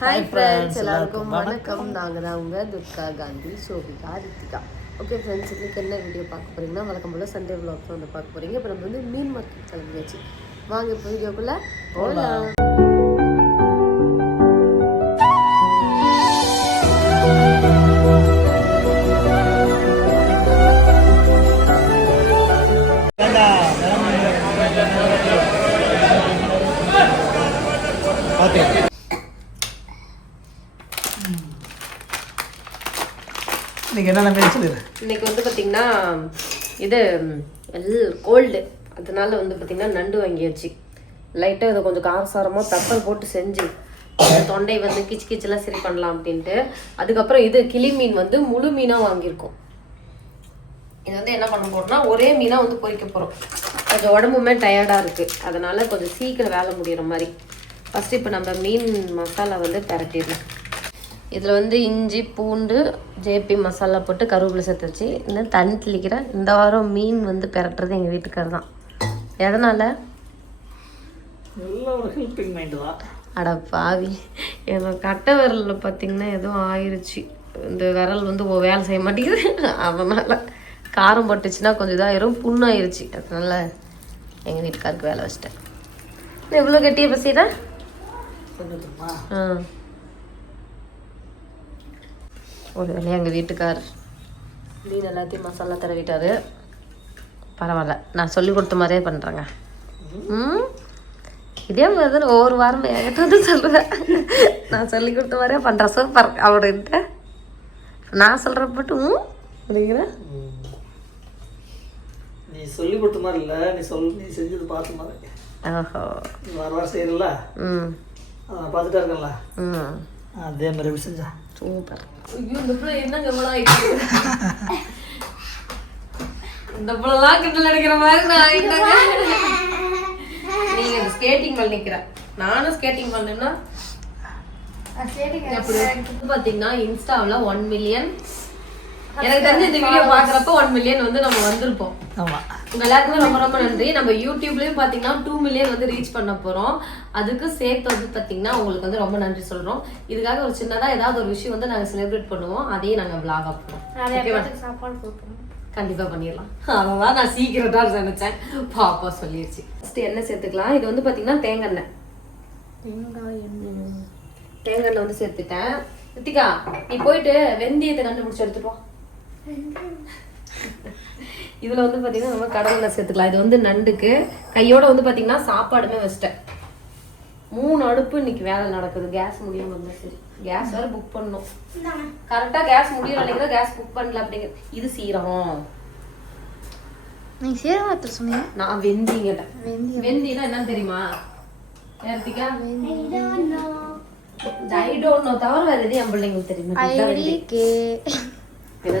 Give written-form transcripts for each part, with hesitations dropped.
Hi friends, எல்லாருக்கும் வணக்கம். நாங்கள் தான் உங்கள் துர்கா காந்தி, சோபிகா, ரித்திகா. ஓகே ஃப்ரெண்ட்ஸ், இன்றைக்கி என்ன வீடியோ பார்க்க போகிறீங்கன்னா வழக்கம் போல் சண்டே விலாக்ஸ் வந்து பார்க்க போகிறீங்க. இப்போ நம்ம வந்து மீன் மார்க்கெட் கிளம்பியாச்சு. வாங்க இப்போ வீடியோக்குள்ளே போகலாம். இன்னைக்கு வந்து பார்த்தீங்கன்னா இது கோல்டு, அதனால வந்து பார்த்தீங்கன்னா நண்டு வாங்கியாச்சு. லைட்டாக இதை கொஞ்சம் காரசாரமாக பெப்பர் போட்டு செஞ்சு தொண்டை வந்து கிச்சு கிச்செல்லாம் சரி பண்ணலாம் அப்படின்ட்டு. அதுக்கப்புறம் இது கிளி மீன் வந்து முழு மீனாக வாங்கியிருக்கோம். இது வந்து என்ன பண்ண போறோம்னா ஒரே மீனாக வந்து பொரிக்க போகிறோம். கொஞ்சம் உடம்புமே டயர்டாக இருக்குது, அதனால் கொஞ்சம் சீக்கிரம் வேலை முடிகிற மாதிரி. ஃபஸ்ட்டு இப்போ நம்ம மீன் மசாலா வந்து பரட்டிடலாம். இதில் வந்து இஞ்சி பூண்டு ஜேபி மசாலா போட்டு கருவேப்பிலை சேர்த்து வச்சு இந்த தண்ணி தெளிக்கிறேன். இந்த வாரம் மீன் வந்து பெரட்டுறது எங்கள் வீட்டுக்கார் தான். எதனால்? அட பாவி, என்னோட கட்டை விரலில் பார்த்திங்கன்னா எதுவும் ஆயிடுச்சு. இந்த விரல் வந்து வேலை செய்ய மாட்டேங்குது. அதனால் காரம் பட்டுச்சுன்னா கொஞ்சம் இதாகிரும், புண்ணாயிருச்சு. அதனால் எங்கள் வீட்டுக்காருக்கு வேலை வச்சிட்டேன். எவ்வளோ கட்டியை பசிடா? ஒரு வேலையாக எங்கள் வீட்டுக்கார் மீன் எல்லாத்தையும் மசாலா தடவிட்டார். பரவாயில்ல, நான் சொல்லி கொடுத்த மாதிரியே பண்ணுறேங்க. இதே மாதிரி தான் ஒவ்வொரு வாரமும் என்கிட்ட வந்து சொல்கிறேன். நான் சொல்லி கொடுத்த மாதிரியே பண்ணுறேன், சூப்பர் அப்படின்ட்டு நான் சொல்கிற மட்டும் அப்படிங்கிறேன். நீ சொல்லி கொடுத்த மாதிரி இல்லை, நீ செஞ்சது பார்த்த மாதிரி. ஓஹோ, வாரம் செய்யறல. நான் பார்த்துட்டா இருக்கேன்ல. அதே மாதிரி எப்படி செஞ்சா சூப்பர். ஐயோ, இந்த பிள்ளை என்னங்க இவ்வளோ ஆயிடுச்சு. இந்த பிள்ளைலாம் கிண்டல் அடிக்கிற மாதிரி நான் ஆயிட்டேங்க. நீங்க ஸ்கேட்டிங் பண்ண நிக்கிற, நானும் ஸ்கேட்டிங் பண்ணேன்னா பாத்தீங்கன்னா இன்ஸ்டாவில் 1 மில்லியன் எனக்கு தெரிஞ்ச இந்த வீடியோ பாக்குறப்ப 1 மில்லியன் வந்து நம்ம வந்திருப்போம். ஆமா, உங்க எல்லாருக்குமே ரொம்ப ரொம்ப நன்றி. நம்ம யூடியூப்லயும் பாத்தீங்கன்னா 2 மில்லியன் வந்து ரீச் பண்ண போறோம். அதுக்கு சேர்த்து வந்து பாத்தீங்கன்னா உங்களுக்கு வந்து ரொம்ப நன்றி சொல்றோம். இதுக்காக ஒரு சின்னதா ஏதாவது ஒரு விஷயம் வந்து நாங்க செலிப்ரேட் பண்ணுவோம், அதையே நாங்க vlog போடுறோம். கண்டிப்பா பண்ணிடலாம். அதான் நான் சீக்கிரட்டா நினைச்சேன், பாப்பா சொல்லிடுச்சு. ஃபர்ஸ்ட் எண்ணெய் சேர்த்துக்கலாம். இது வந்து பாத்தீங்கன்னா தேங்காய் எண்ணெய் வந்து சேர்த்துட்டேன். ரித்திகா, நீ போயிட்டு வெந்தயத்தை கண்டுபிடிச்சு எடுத்துட்டு வா. இதுல வந்து பாத்தீங்கன்னா நம்ம கடலை சேர்த்துக்கலாம். இது வந்து நண்டுக்கு கையோட வந்து பாத்தீங்கன்னா சாப்பாடுமே வச்சிட்டேன். 3 அடுப்பு இன்னைக்கு வேலை நடக்குது. கேஸ் முடியாம இருந்தா சரி, கேஸ் வேற புக் பண்ணணும். கரெக்டா கேஸ் முடியும் நினைக்கிறேன், கேஸ் புக் பண்ணல அப்படிங்கிறது. இது சீரகம். நீ சீரகத்தை சொன்னீங்க, நான் வெந்தயம் கேட்டேன். வெந்தயம்னா என்னன்னு தெரியுமா ரித்திகா? I don't know தவிர வேற எது என் பிள்ளைங்களுக்கு தெரியுமா? சரி ஓகே. இதை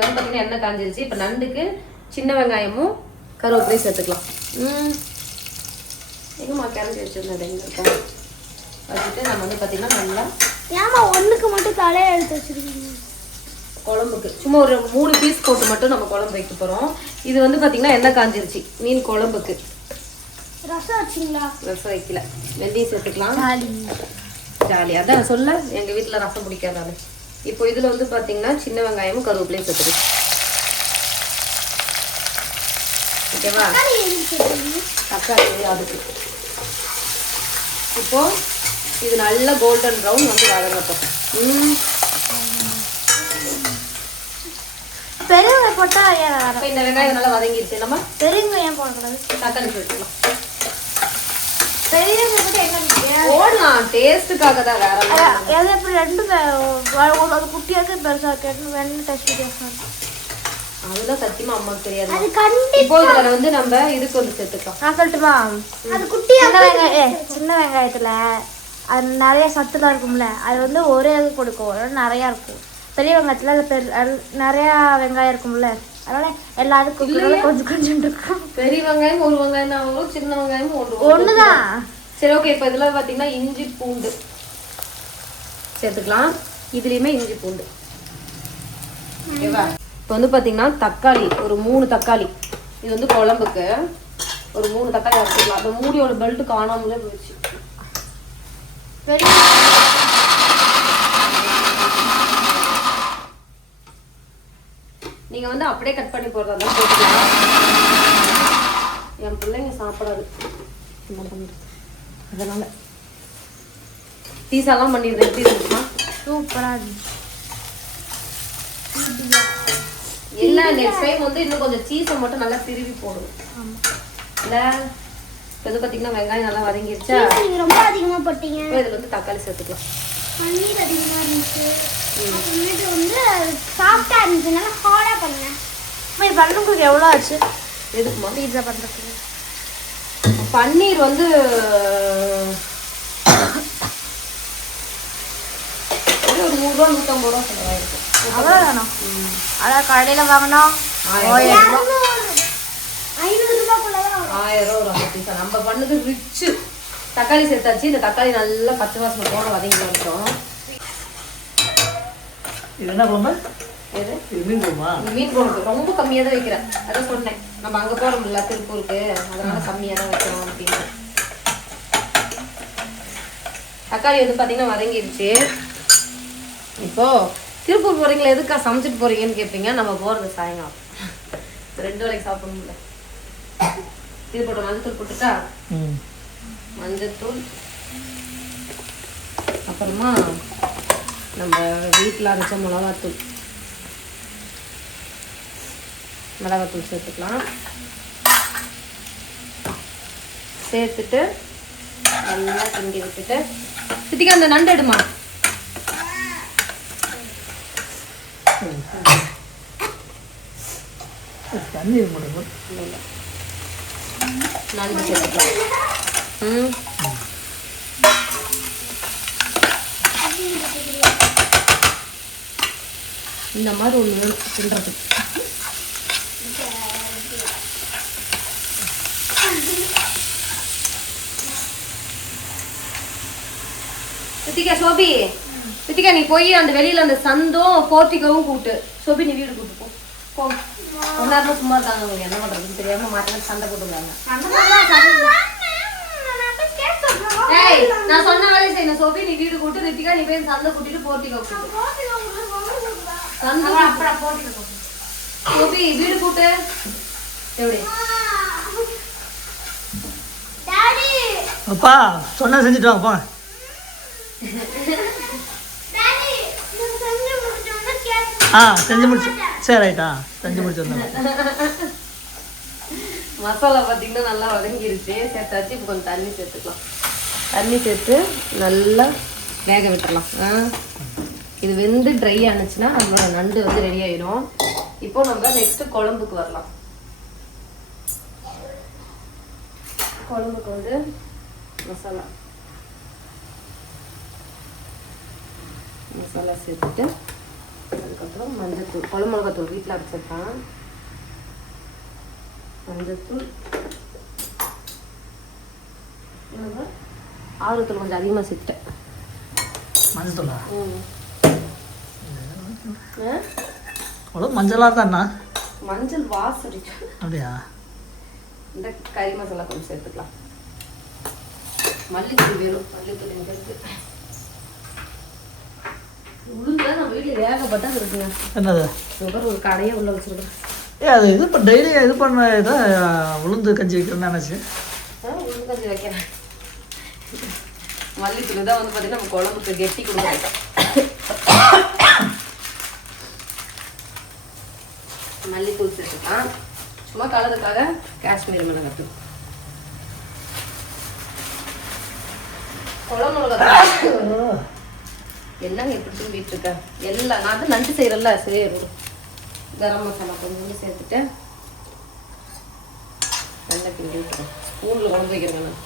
வந்து பார்த்தீங்கன்னா எண்ணெய் காஞ்சிருச்சு. இப்போ நண்டுக்கு சின்ன வெங்காயமும் கருவேப்பிலையும் சேர்த்துக்கலாம். எங்கம்மா கிளம்பி வச்சிருந்தேன் வச்சுட்டு நம்ம வந்து பார்த்தீங்கன்னா நல்லா ஏமா ஒன்றுக்கு மட்டும் தலையை எடுத்து வச்சிருக்கீங்க. குழம்புக்கு சும்மா ஒரு 3 பீஸ் போட்டு மட்டும் நம்ம குழம்பு வைக்க போகிறோம். இது வந்து பார்த்தீங்கன்னா எண்ணெய் காஞ்சிருச்சு. மீன் குழம்புக்கு ரசம் வச்சிங்களா? ரசம் வைக்கல, வெந்தயம் சேர்த்துக்கலாம். ஜாலியாக தான் சொல்ல, எங்கள் வீட்டில் ரசம் பிடிக்காதானு. இப்போ இதில் வந்து பார்த்தீங்கன்னா சின்ன வெங்காயமும் கருவேப்பிலையும் சேர்த்துக்கலாம். ஓகேவா? தக்காளி அதுக்கு. இப்போ இது நல்ல கோல்டன் ப்ரௌன் வந்து வதங்கட்டும். பெருங்காயம் போட்டா இந்த வெங்காயம் நல்லா வதங்கிடுச்சு. நம்ம பெருங்காயம் போடக்கூடாது, தக்காளி சேர்த்துக்கலாம். பெருங்காயம் போட்டு என்ன போடலாம், டேஸ்ட்டுக்காக தான். வேற எப்படி ரெண்டும் அது குட்டியாக பெருசாக இருக்கு, ரெண்டு டேஸ்ட் வித்தியாசம். அதுதான் சத்தியமா அம்மாவுக்கு தெரியாது. அது கண்டிப்பா இதுல வந்து நம்ம இதுக்கு வந்து சேர்த்துக்கலாம். நான் சொல்லட்டுமா? அது குட்டியாக சின்ன வெங்காயத்துல அது நிறைய சத்துலாம் இருக்கும்ல, அது வந்து ஒரே இது கொடுக்கும், நிறையா இருக்கும். பெரிய வெங்காயத்தில் நிறையா வெங்காயம் இருக்கும்ல, அதனால எல்லாருக்கும் கொஞ்சம் கொஞ்சம் இருக்கும். பெரிய வெங்காயம் ஒரு வெங்காயம் தான் வரும், சின்ன வெங்காயம் ஒண்ணுதான். சரி ஓகே. இப்போ இதில் பார்த்தீங்கன்னா இஞ்சி பூண்டு சேர்த்துக்கலாம். இதுலேயுமே இஞ்சி பூண்டு. ஓகேவா? இப்போ வந்து பார்த்தீங்கன்னா தக்காளி ஒரு 3 தக்காளி. இது வந்து குழம்புக்கு ஒரு 3 தக்காளி அரைச்சிக்கலாம். அந்த மூடியோட பெல்ட் காணாமலே போயிடுச்சு. நீங்க வந்து அப்படியே கட் பண்ணி போடுறதா போட்டுக்கலாம். என் பிள்ளைங்க சாப்பிடாது என்ன பண்ணுறது, அதனால பீஸாலாம் பண்ணிடுது. எப்படி இருக்குமா? சூப்பராக இருக்கு. இல்லை நெக்ஸ்ட் டைம் வந்து இன்னும் கொஞ்சம் சீஸை மட்டும் நல்லா திருவி போடுவோம். இல்லை இப்போ இது பார்த்தீங்கன்னா வெங்காயம் நல்லா வதங்கிடுச்சா? நீங்கள் ரொம்ப அதிகமாக போட்டீங்க. இப்போ இதில் வந்து தக்காளி சேர்த்துக்கலாம். பன்னீர் அதிகமாக இருந்துச்சு. அப்புறமேட்டு வந்து சாஃப்டாக இருந்துச்சு, நல்லா ஹார்டாக பண்ணுங்க. இப்போ பண்ணுறதுக்கு எவ்வளோ ஆச்சு? எதுக்குமா? பீட்சா பண்ணுறதுக்கு பன்னீர் வந்து ஒரு 100 ரூபா 150 ரூபா செலவாயிருக்கும். அவ்வளோ வேணும். அதான் கடையில் வாங்கினா 1000 ரூபா 500 ரூபாய்க்குள்ள தான் 1000 ரூபா ஒரு பீஸா. நம்ம பண்ணது ரிச்சு. தக்காளி சேர்த்தாச்சு. இந்த தக்காளி நல்லா பச்சை வாசனை போட வதங்கி வந்துட்டோம். இது என்ன குழம்பு? எது? இது மீன் குழம்பா? இந்த மீன் குழம்பு ரொம்ப கம்மியாக தான் வைக்கிறேன். அதான் சொன்னேன், நம்ம அங்கே போகிறோம்ல திருப்பூருக்கு, அதனால கம்மியாக தான் வைக்கிறோம் அப்படின்னு. தக்காளி வந்து பார்த்தீங்கன்னா வதங்கிடுச்சு. இப்போ திருப்பூர் போகிறீங்களா, எதுக்கா சமைச்சிட்டு போகிறீங்கன்னு கேட்பீங்க. நம்ம போகிறது சாயங்காலம் 2 வேளைக்கு சாப்பிடணும்ல. திருப்பூர் மஞ்சத்தூள் போட்டுட்டா, மஞ்சத்தூள் அப்புறமா நம்ம வீட்டில் அரைச்ச மிளகாத்தூள் சேர்த்துக்கலாம். சேர்த்துட்டு நல்லா கிண்டி விட்டுட்டு, சித்திக்கு அந்த நண்டு எடுமா. தண்ணி மட்டும் நண்டு சேர்த்துக்கலாம். இந்த மாதிரி ஒன்று வேணும் தின்றதுக்கு. சித்திகா, சோபி, சித்திகா நீ போய் அந்த வெளியில அந்த சந்தும் போர்ட்டிகவும் கூட்டு. சோபி நீ வீடு கூட்டு போ. எல்லாருமே சும்மா இருக்காங்க, அவங்க என்ன பண்றதுன்னு தெரியாம மாற்றி சண்டை போட்டுருக்காங்க. ஏய், நான் சொன்ன வேலையை செய்யணும். சோபி நீ வீடு கூட்டு, ரித்திகா நீ போய் சந்தை கூட்டிட்டு போர்ட்டிகோ கூட்டு. சோபி வீடு கூட்டு. எப்படி அப்பா சொன்னா செஞ்சுட்டு வாங்க போங்க. செஞ்சு முடிச்சு. சரி ரைட்டா, செஞ்சு முடிச்சு வந்தேன். மசாலா பார்த்தீங்கன்னா நல்லா வதங்கிருச்சு. சேர்த்தாச்சு. இப்போ கொஞ்சம் தண்ணி சேர்த்துக்கலாம். தண்ணி சேர்த்து நல்லா வேக விட்டுறலாம். இது வெந்து ட்ரை ஆனிச்சுன்னா நம்மளோட நண்டு வந்து ரெடி ஆயிடும். இப்போ நம்ம நெக்ஸ்ட் குழம்புக்கு வரலாம். குழம்புக்கு வந்து மசாலா சேர்த்துட்டு, அதுக்கப்புறம் மஞ்சத்தூள், குழம்பு மிளகாத்தூள் வீட்டில் அரைச்சிருக்கேன். மஞ்சத்தூள், ஆறுத்தூள் கொஞ்சம் அதிகமாக சேர்த்துட்டேன். மஞ்சத்தூளா? அவ்வளோ மஞ்சளாக தான்ண்ணா. மஞ்சள் வாசம் அப்படியா? இந்த கறி மசாலா கொஞ்சம் சேர்த்துக்கலாம். மல்லித்தூள் வேணும். மல்லித்தூள் எங்க இருக்கு? உளுந்து நம்ம வீட்டில் ஏகப்பட்டா இருக்குங்க. என்னது? ஒரு கடையே உள்ள வச்சிருக்கேன். அது இது இப்போ டெய்லி இது பண்ண இதான் உளுந்து கஞ்சி வைக்கிறேன்னு நினச்சி உளுந்து கஞ்சி வைக்கிறேன். மல்லித்தூள் தான் வந்து பார்த்தீங்கன்னா நம்ம குழம்புக்கு கெட்டி கொடுக்குறோம். மல்லித்தூள் சேர்த்துக்கலாம். சும்மா கலருக்காக காஷ்மீரி மிளகாத்தூள், குழம்பு மிளகாத்தூள். என்னங்க எப்படி சொல்லிட்டு இருக்கேன்? எல்லாம் நான் தான் நண்டு செய்யறேன்ல, சரி. கரம் மசாலா கொஞ்சம் சேர்த்துட்டு நல்லா கிண்டி விட்டுறேன். ஸ்பூனில் குழம்பு வைக்கிறேங்க நான்.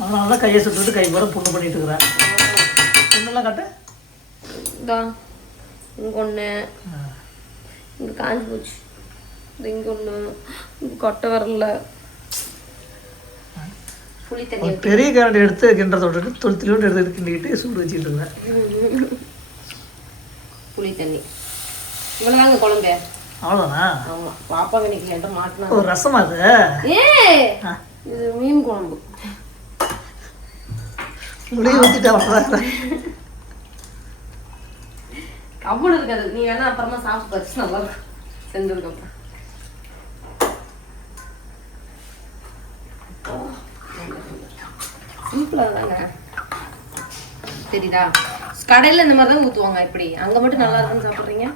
அதனால தான் கையை சுட்டுட்டு கை கூட புண்ணு பண்ணிட்டு இருக்கிறேன். புண்ணெல்லாம் கட்டு இதான் இங்கே ஒன்று, இங்கே காஞ்சி போச்சு. இது இங்கே ஒன்று, இங்கே கொட்டை வரல. புளி தண்ணி பெரிய கரண்டி எடுத்து கிண்டத்தை விட்டுட்டு தொழுத்திலோடு எடுத்து கிண்டிக்கிட்டு சூடு வச்சுட்டு இருக்கேன். புளி தண்ணி இவ்வளோதாங்க குழம்பு. அவ்வளோதானா? ஆமா பாப்பா இன்னைக்கு என்கிட்ட மாட்டினா. ஒரு ரசமா அது? இது மீன் குழம்பு. முடிய ஊற்றிட்டா கம்முன்னு இருக்காது. நீ வேணா அப்புறமா சாப்பிட்டு பறிச்சு நல்லா இருக்கும் செஞ்சதுக்கப்புறம். சிம்பிளா தாங்க தெரியுதா? கடையில இந்த மாதிரி தான் ஊத்துவாங்க. இப்படி அங்க மட்டும் நல்லா இருக்குன்னு சாப்பிடுறீங்க.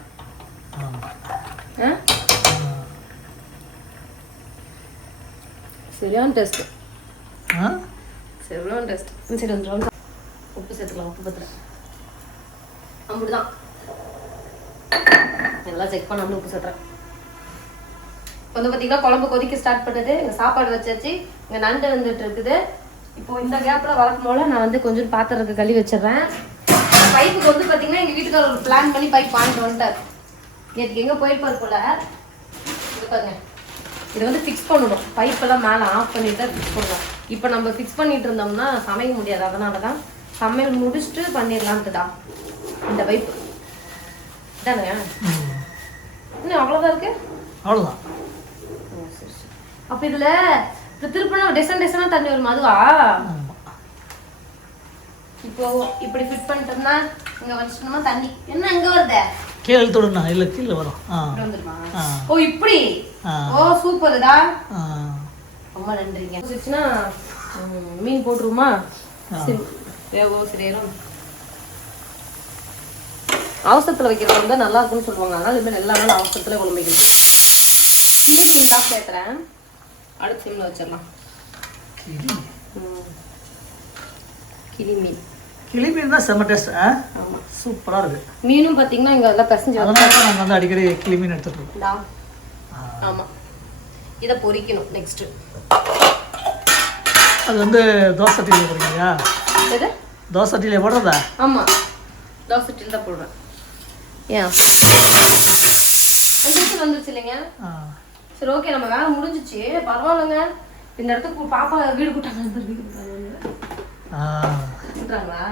சரியான டேஸ்ட். சரியான டேஸ்ட். சரி வந்து உப்பு சேர்த்துக்கலாம். உப்பு பத்திர அப்படிதான் எல்லாம் செக் பண்ணாமல் உப்பு சேர்த்துறேன். வந்து பார்த்தீங்கன்னா குழம்பு கொதிக்க ஸ்டார்ட் பண்ணுது. இங்கே சாப்பாடு வச்சாச்சு. இங்கே நண்டு வந்துட்டு இருக்குது. இப்போ இந்த கேப்பில் வளர்க்கும் போல நான் வந்து கொஞ்சம் பாத்திரத்துக்கு கழுவி வச்சிடுறேன். பைப்புக்கு வந்து பார்த்தீங்கன்னா எங்கள் வீட்டுக்காரர் ஒரு பிளான் பண்ணி பைப் வாங்கிட்டு வந்துட்டார். நேற்றுக்கு எங்கே போயிருப்பார் போல. இது பாருங்க, இதை வந்து ஃபிக்ஸ் பண்ணணும். பைப்பெல்லாம் மேலே ஆஃப் பண்ணிட்டு ஃபிக்ஸ் பண்ணணும். இப்போ நம்ம ஃபிக்ஸ் பண்ணிட்டு இருந்தோம்னா சமைக்க முடியாது. அதனால தான் சமையல் முடிச்சுட்டு பண்ணிடலான்ட்டு தான் இந்த பைப்பு தானே. இன்னும் அவ்வளோதான் இருக்கு. அவ்வளோதான். சரி சரி. அப்போ இதில் இப்போ திருப்பினா டெசனாக தண்ணி வருமா? அதுவா? இப்போ இப்படி ஃபிட் பண்ணிட்டோம்னா இங்கே வச்சுட்டோம்னா தண்ணி என்ன இங்கே வருது? கீழே தொடுனா இல்லை கீழே வரும். வந்துருமா? ஓ இப்படி. ஓ சூப்பர்டா. ரொம்ப நன்றிங்க. வச்சுச்சுன்னா மீன் போட்டுருமா? சரி சரியாயிரும். அவசரத்தில் வைக்கிற குழம்பு தான் நல்லா இருக்குன்னு சொல்லுவாங்க. அதனால இதுமாதிரி எல்லா நாளும் அவசரத்தில் குழம்பு வைக்கிறது. கிளி மீன் தான் சேர்த்துறேன். அடுத்த சிம்மில் வச்சிடலாம். கிளி மீன். கிளி மீன் தான் செம்ம டேஸ்ட். ஆமாம் சூப்பராக இருக்குது. மீனும் பார்த்தீங்கன்னா இங்கே எல்லாம் பசஞ்சு அதனால தான் நாங்கள் வந்து அடிக்கடி கிளி மீன் எடுத்துகிட்டு இருக்கோம். ஆமாம், இதை பொரிக்கணும் நெக்ஸ்ட்டு. அது வந்து தோசை சட்டியில் போடுறீங்களா? எது? தோசை சட்டியில் போடுறதா? ஆமாம், தோசை சட்டியில் தான் போடுறேன். ஏன் வந்துருச்சு இல்லைங்க? சரி ஓகே, நம்ம வேலை முடிஞ்சிச்சு. பரவாயில்லைங்க. இந்த இடத்துக்கு பாப்பா வீடு கூட்டாங்க. வீடு கூட்டாங்களா?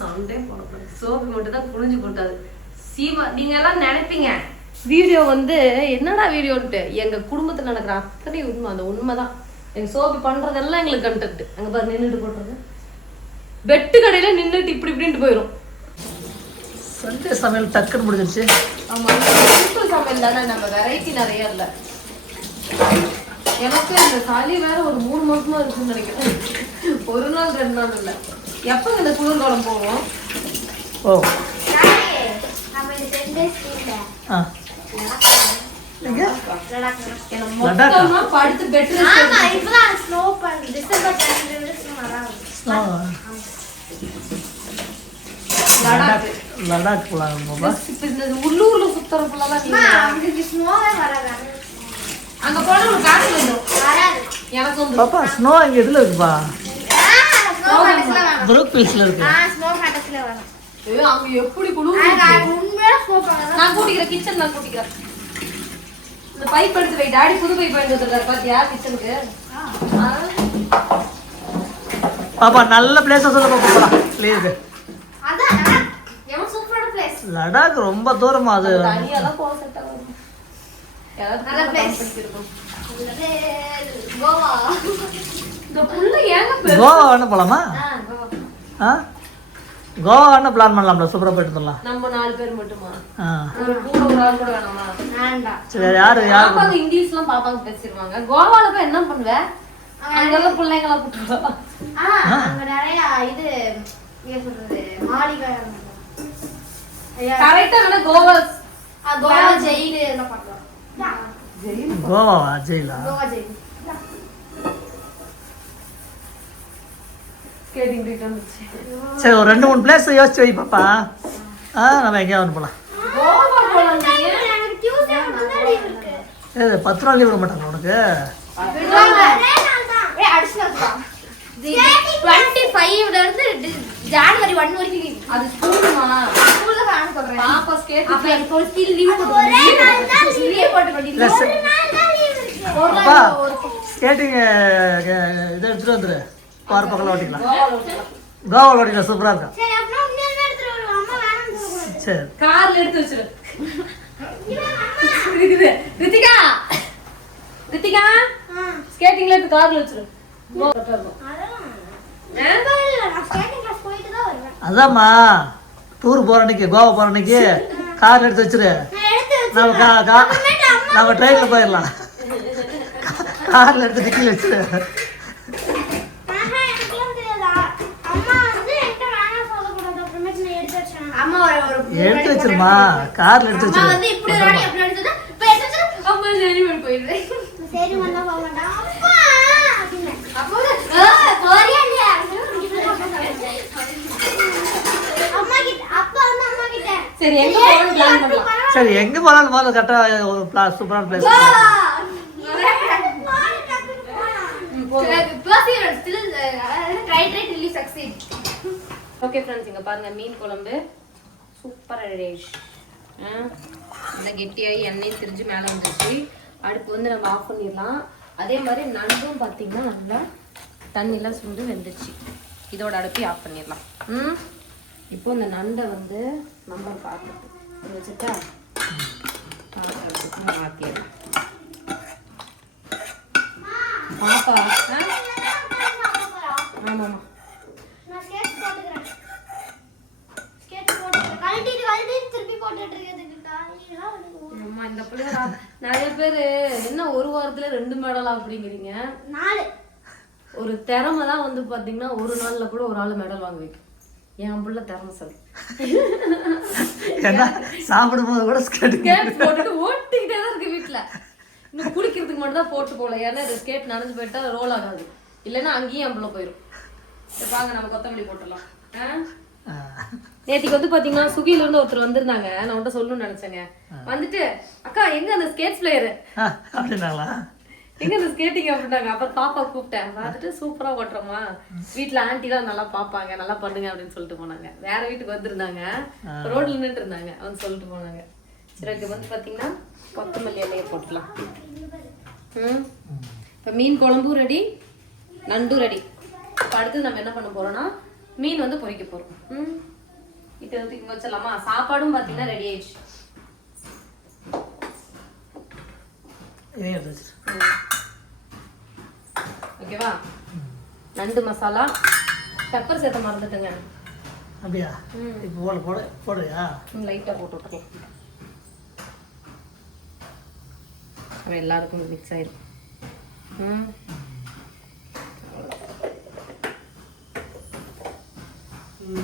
சவுண்டே போடக்கூடாது. சோப்பு மட்டும் தான் புரிஞ்சு போட்டாது. சீமா நீங்க எல்லாம் நினைப்பீங்க வீடியோ வந்து என்னடா வீடியோன்ட்டு. எங்க குடும்பத்துல நடக்கிற அத்தனை உண்மை. அந்த உண்மைதான். எங்க சோபி பண்றதெல்லாம் எங்களுக்கு கண்டென்ட். அங்க பாரு நின்றுட்டு போடுறது. வெட்டு கடையில நின்றுட்டு இப்படி இப்படின்ட்டு போயிடும். சண்டே சமையல் டக்குன்னு முடிஞ்சிருச்சு. ஆமா, சிம்பிள் சமையல் தானே. நம்ம வெரைட்டி நிறைய இல்லை. எனக்கு இந்த சளி வேற ஒரு 3 மாசமா இருக்குன்னு நினைக்கிறேன். ஒரு நாள் 2 நாள் இல்லை. எப்போ இந்த குளிர்காலம் போவோம்? ஓ மொத்தமா படுத்து பெட்ல லடாக் போலாம். உள்ளூர்ல சுத்தற அங்க போனா ஒரு காட்டு வந்துடும். எனக்கு வந்து பாப்பா ஸ்னோ இங்க எதுல இருக்குப்பா? ப்ரூக் பீஸ்ல இருக்கு. அங்க எப்படி குளிர். நான் கூட்டிக்கிறேன் கிச்சன். நான் கூட்டிக்கிறேன். இந்த பைப் எடுத்து வை. டாடி புது பைப் வாங்கி வந்துருக்காரு பாத்தியா கிச்சனுக்கு. பாப்பா நல்ல பிளேஸா சொல்ல பாப்பா போலாம். ப்ளீஸ். லடாக் ரொம்ப தூரமா அது. தனியாலாம் போக செட் ஆகும். நல்ல பிளேஸ் இருக்கும். கோவா. இந்த புள்ள ஏங்க கோவா வேணா போலாமா? கோவா வேணா பிளான் பண்ணலாம்ல. சூப்பரா போயிட்டு வரலாம். நம்ம 4 பேர் மட்டுமா? ஒரு கூட ஒரு ஆள் கூட வேணாமா? வேண்டாம். சரி யாரு பாப்பாங்க இங்கிலீஷ்லாம் பாப்பாங்க பேசிடுவாங்க. கோவால போய் என்ன பண்ணுவ? அங்கெல்ல பிள்ளைங்க எல்லாம் கூட்டிட்டு அங்க நிறைய இது என்ன சொல்றது மாளிகை கரெக்ட்டா என்ன கோவா ஜெயிலு என்ன பண்ணலாம். கோவாவா? ஜெயிலா? கோவா ஜெயில். சரி ஒரு 2-3 பிளேஸ் யோசிச்சு வை பாப்பா. நம்ம எங்கேயாவது போகலாம். கோவா போலாம். சரி 10 நாள் லீவ் விட மாட்டாங்க உனக்கு? 25ல இருந்து ஜனவரி 1 வரைக்கும் லீவ். அது ஸ்கூலுமா? ஸ்கூல்ல நான் சொல்றேன். பாப்பா ஸ்கேட் அப்ப எனக்கு ஒரு ஸ்டில் லீவ் போட்டு லீவ் போட்டு பாப்பா ஸ்கேட்டிங் இதை எடுத்துட்டு வந்துரு. பார் பக்கத்தில் ஓட்டிக்கலாம். கோவாவில் ஓட்டிக்கலாம். சூப்பராக இருக்கும். சரி. கார்ல எடுத்து வச்சிரு. இருக்குது. ரித்திகா ஸ்கேட்டிங்ல எடுத்து கார்ல வச்சிரு. அதாம்மா டூர் போற அன்னைக்கு கோவா போற அன்னைக்கு கார் எடுத்து வச்சிரு. நம்ம ட்ரெயின்ல போயிடலாம். கார்ல எடுத்து டிக்கில வச்சிரு. எடுத்து வச்சிருமா, கார்ல எடுத்து வச்சிரு. சரி எங்க போனாலும் முதல்ல கரெக்டா ஒரு சூப்பரான பிளேஸ். ஓகே ஃப்ரெண்ட்ஸ், இங்க பாருங்க மீன் குழம்பு சூப்பர் ரெடிஷ். இந்த கெட்டியாகி எண்ணெய் திரிஞ்சு மேலே வந்துச்சு. அடுப்பு வந்து நம்ம ஆஃப் பண்ணிடலாம். அதே மாதிரி நண்டும் பார்த்தீங்கன்னா நல்லா தண்ணிலாம் சுண்டு வெந்துச்சு. இதோட அடுப்பையும் ஆஃப் பண்ணிடலாம். இப்போ இந்த நண்டை வந்து நம்ம பார்த்துட்டு வச்சுட்டா மாற்றிடலாம். பாப்பா ஆமாம்மா இந்த பிள்ளைங்க நிறைய பேரு என்ன ஒரு வாரத்துல 2 மெடல் அப்படிங்கிறீங்க. ஒரு திறமை தான் வந்து பாத்தீங்கன்னா ஒரு நாள்ல கூட ஒரு ஆள் மெடல் வாங்க வைக்கும். என் பிள்ளை திறமைசாலி. சாப்பிடும் போது கூட போட்டுட்டு ஓட்டிக்கிட்டே தான் இருக்கு வீட்டுல. இன்னும் குளிக்கிறதுக்கு மட்டும் தான் போட்டு போகல. ஏன்னா இது ஸ்கேட் நனைஞ்சு போயிட்டா ரோல் ஆகாது. இல்லைன்னா அங்கேயும் என் பிள்ளை போயிடும். பாங்க நம்ம கொத்தமல்லி போட்டுடலாம். நேத்திக்கு வந்து பாத்தீங்கன்னா சுகில இருந்து ஒருத்தர் வந்திருந்தாங்க. நான் உன்ட்ட சொல்லணும்னு நினைச்சேங்க. வந்துட்டு அக்கா எங்க அந்த ஸ்கேட் பிளேயர் அப்படின்னாங்களா, எங்க அந்த ஸ்கேட்டிங் அப்படின்னாங்க. அப்புறம் பாப்பா கூப்பிட்டேன். பார்த்துட்டு சூப்பரா ஓட்டுறோமா, வீட்டுல ஆண்டி தான் நல்லா பாப்பாங்க, நல்லா பண்ணுங்க அப்படின்னு சொல்லிட்டு போனாங்க. வேற வீட்டுக்கு வந்திருந்தாங்க, ரோட்ல நின்றுட்டு இருந்தாங்க, அவங்க சொல்லிட்டு போனாங்க. சரி ஓகே, வந்து பாத்தீங்கன்னா கொத்தமல்லி இலையை போட்டுக்கலாம். இப்ப மீன் குழம்பும் ரெடி, நண்டும் ரெடி. இப்ப அடுத்து நம்ம என்ன பண்ண போறோம்னா மீன் வந்து பொரிக்க போறோம். இப்போ வந்து இங்க வச்சிடலாமா. சாப்பாடும் பாத்தீங்கன்னா ரெடி ஆயிடுச்சு. ஓகேவா. நண்டு மசாலா பெப்பர் சேர்த்த மறந்துட்டுங்க. அப்படியா? இப்போ போடுறியா? லைட்டா போட்டு விட்டுருக்கேன். அவன் எல்லாருக்கும் மிக்ஸ் ஆயிடும்.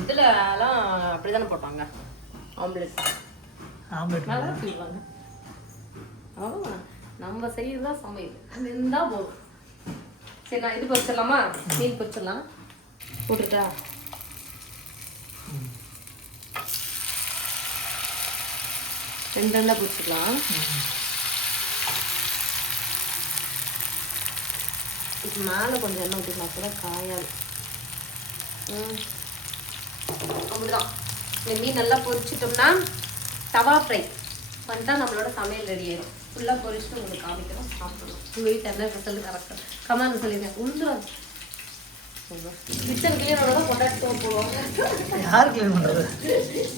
இதுல எல்லாம் அப்படிதானே போட்டாங்க. ஆம்லெட் நல்லா செய்வாங்க. அவ்வளோ நம்ம செய்யறதா சமையல் இருந்தா போதும். சரி நான் இது பொரிச்சிடலாமா, மீன் பொரிச்சிடலாம். போட்டுட்டா ரெண்டெல்லாம் பொரிச்சிக்கலாம். இப்போ மேலே கொஞ்சம் எண்ணெய் ஊற்றிக்கலாம், அப்போ காயாது. அப்படிதான். இந்த மீன் நல்லா பொரிச்சிட்டோம்னா தவா ஃப்ரை பண்ணிட்டா நம்மளோட சமையல் ரெடி ஆயிடும். ஃபுல்லாக பொரிச்சுட்டு உங்களுக்கு காமிக்கிறோம், சாப்பிடணும். உங்கள் வீட்டில் என்ன ஸ்பெஷல் கரெக்டாக கமெண்ட் சொல்லிடுங்க. உந்துடும் கிச்சன் கிளீனோட தான் பொட்டாட்டி சோப் போடுவாங்க. யார் கிளீன் பண்ணுறது?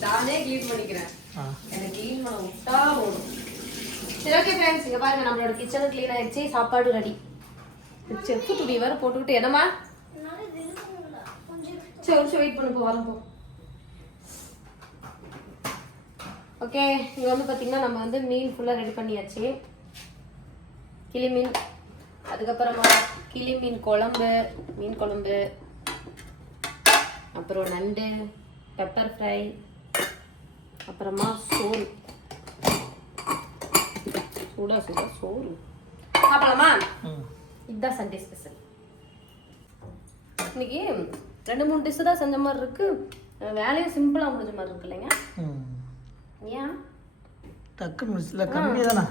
நானே கிளீன் பண்ணிக்கிறேன். எனக்கு கிளீன் பண்ண விட்டா போடும். சரி ஓகே ஃப்ரெண்ட்ஸ், இங்கே பாருங்க நம்மளோட கிச்சனும் க்ளீன் ஆகிடுச்சு, சாப்பாடு ரெடி. செப்பு துணி வேறு போட்டுக்கிட்டு என்னம்மா. சரி ஒரு நிமிஷம் வெயிட் பண்ணு, போ வரப்போ. ஓகே, இங்கே வந்து பார்த்தீங்கன்னா நம்ம வந்து மீன் ஃபுல்லாக ரெடி பண்ணியாச்சு. கிளி மீன், அதுக்கப்புறமா கிளி மீன் குழம்பு, மீன் குழம்பு, அப்புறம் நண்டு, பெப்பர் ஃப்ரை, அப்புறமா சோறு. சூடா சூடா சோறு சாப்பிடலாமா? இதுதான் சண்டே ஸ்பெஷல். இன்னைக்கு 2-3 டிஷ் தான் செஞ்ச மாதிரி இருக்கு. வேலையும் சிம்பிளாக முடிஞ்ச மாதிரி இருக்கு இல்லைங்க? ஏன் டக்குன்னு முடிச்சல, கம்மியாக தானே?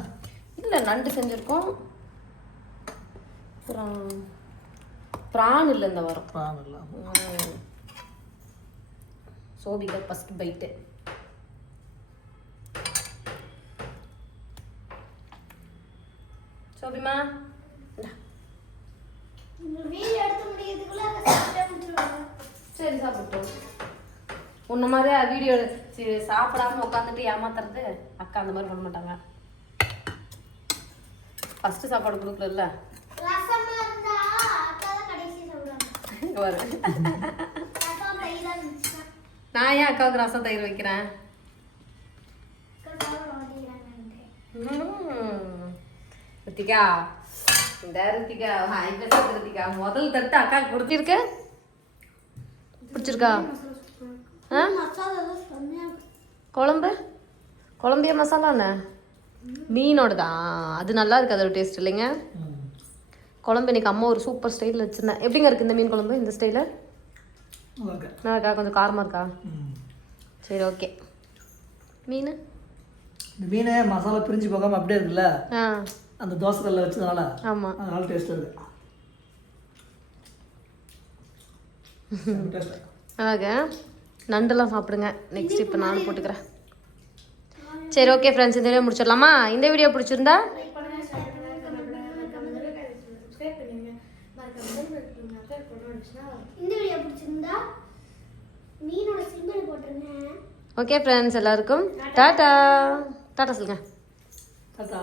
இல்லை, நண்டு செஞ்சுருக்கோம். அப்புறம் ப்ரான் இல்லை இந்த வாரம். ப்ரான் இல்லை. Sobika first byte. சோபிமா சரி சாப்பிட்டோம். உன்ன மாதிரியா வீடியோ சாப்பிடாம உட்காந்துட்டு ஏமாத்துறது அக்கா அந்த மாதிரி பண்ண மாட்டாங்க. ஃபர்ஸ்ட் சாப்பாடு கொடுக்கல ரசமா இருந்தா அக்கா தான் கடைசி சாப்பிடுவாங்க. வரு ரசம் தயிர் தான் இருந்துச்சு. நான் ஏன் அக்காவுக்கு ரசம் தயிர் வைக்கிறேன்? அக்கா சாப்பிட மாட்டேங்கிறாங்க. ரித்திகா இந்த ரித்திகா ஹாய் பேசுறது ரித்திகா. முதல் தட்டு அக்காவுக்கு கொடுத்திருக்க. பிடிச்சிருக்கா? மசாலா தான் செம்மையா இருக்கு. குழம்பிய மசாலாண்ணே மீனோட தான் அது நல்லா இருக்கு. அதோட டேஸ்ட் இல்லைங்க. குழம்பு இன்னைக்கு அம்மா ஒரு சூப்பர் ஸ்டைலில் வச்சுருந்தேன். எப்படிங்க இருக்குது இந்த மீன் குழம்பு? இந்த ஸ்டைலில் நல்லா இருக்கா? கொஞ்சம் காரமாக இருக்கா? சரி ஓகே. மீன் இந்த மீனே மசாலா பிரிஞ்சு போகாமல் அப்படியே இருக்குல்ல, ஆ அந்த தோசை கல்லில் வச்சதுனால ஆமாம் அதனால டேஸ்ட் இருக்கு. அழகா நண்டெல்லாம் சாப்பிடுங்க. நெக்ஸ்ட் இப்போ நானும் போட்டுக்கிறேன். சரி ஓகே ஃப்ரெண்ட்ஸ், இந்த வீடியோ முடிச்சிடலாமா? இந்த வீடியோ பிடிச்சிருந்தா இந்த வீடியோ பிடிச்சிருந்தா மீனோட சிம்பிள் போட்டுருங்க. ஓகே ஃப்ரெண்ட்ஸ், எல்லாருக்கும் டாடா. டாடா சொல்லுங்க. டாடா.